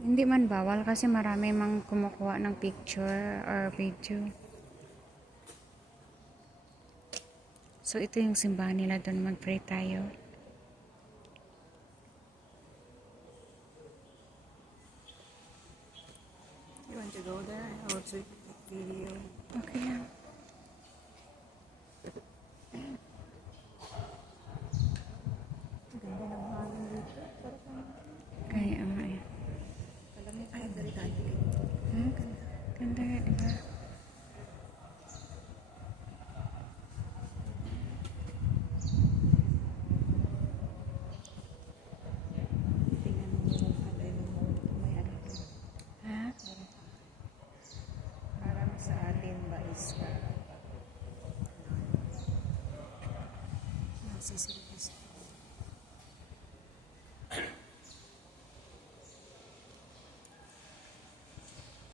Hindi man bawal kasi marami mang kumukuha ng picture or video. So, ito yung simbahan nila doon. Mag-pray tayo. You want to go there? I also take video. Okay lang. Kaya,